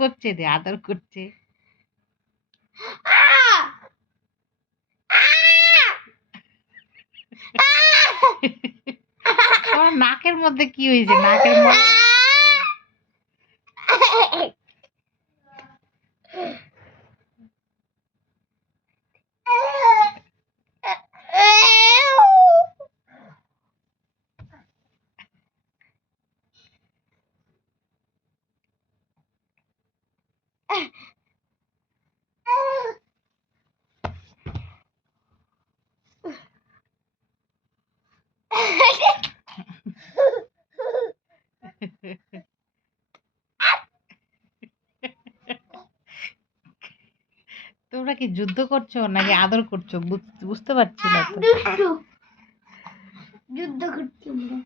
করছে, আদর করছে। তোমার নাকের মধ্যে কি হয়েছে? নাকের মধ্যে তোমরা কি যুদ্ধ করছো নাকি আদর করছো? বুঝতে পারছি না তো। যুদ্ধ করছি আমরা।